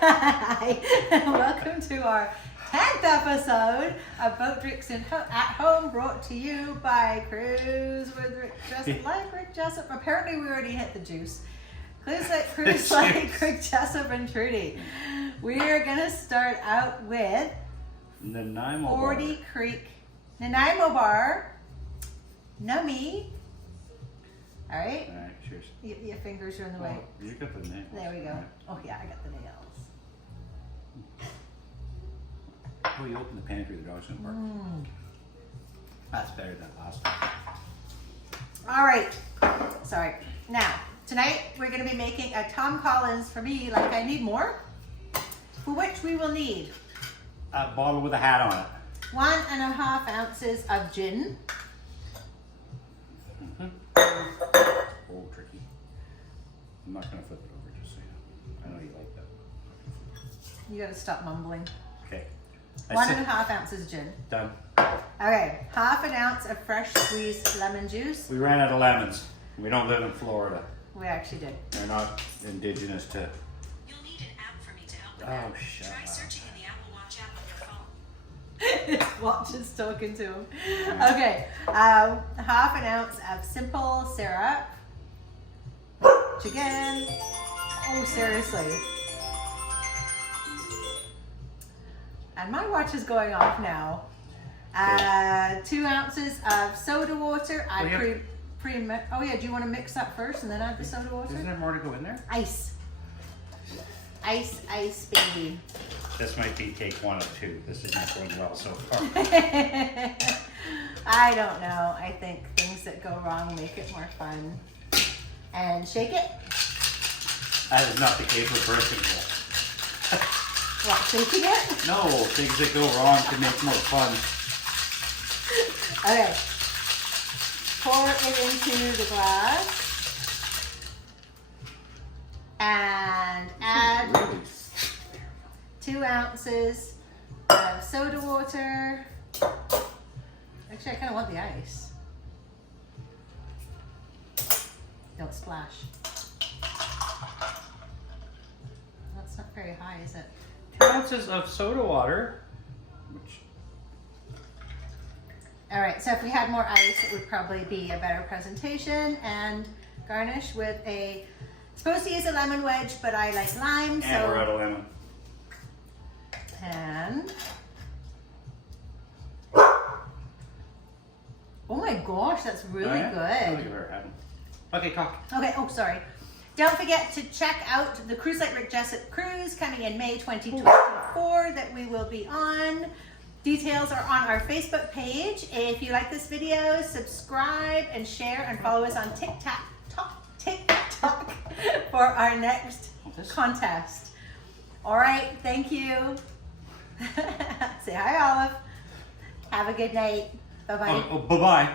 Hi, and welcome to our 10th episode of Boat Drinks at Home, brought to you by Cruise with Rick Jessup, like Rick Jessup. Apparently we already hit the juice. Cruise like Rick Jessup and Trudy. We are going to start out with Nanaimo 40 bar. Creek Nanaimo Bar. Nummy. All right. All right, cheers. Your fingers are in the way. Oh, you got the nails. There we go. All right. Oh yeah, I got the nails. Oh, you opened the pantry, the dog's gonna bark. That's better than last time. All right. Sorry. Now, tonight we're going to be making a Tom Collins for me, like I need more, for which we will need A bottle with a hat on it. 1.5 ounces of gin, Oh, tricky. I'm not gonna flip it over, just so you know. I know you like that. you got to stop mumbling, Okay. 1.5 ounces gin. Done. Okay, 1/2 ounce of fresh squeezed lemon juice. We ran out of lemons. We don't live in Florida. We actually did. They're not indigenous to. You'll need an app for me to help with Oh, that. shut Try up. searching in the Apple Watch app on your phone. His watch is talking to him. Okay, 1/2 ounce of simple syrup. Which again, oh seriously. And my watch is going off now. 2 ounces of soda water. I Well, you oh yeah, do you want to mix that first and then add the soda water? Isn't there more to go in there? Ice. Ice, baby. This might be take 1 of 2. This is not going well so far. I don't know. I think things that go wrong make it more fun. And shake it. That is not the case with birth control. What, shaking it? No, things that go wrong can make more fun. Okay. Pour it into the glass. And add Really? 2 ounces of soda water. Actually, I kind of want the ice. Don't splash. That's not very high, is it? 2 ounces of soda water, which All right, so if we had more ice, it would probably be a better presentation, and garnish with supposed to use a lemon wedge, but I like lime, and we're out of lemon. And oh my gosh, that's really Oh, yeah? Look good. at her having. Okay, talk. Okay, oh sorry. Don't forget to check out the Cruise Like Rick Jessup cruise coming in May 2024 that we will be on. Details are on our Facebook page. If you like this video, subscribe and share and follow us on TikTok for our next contest. All right, thank you. Say hi, Olive. Have a good night. Bye-bye. Oh, bye-bye.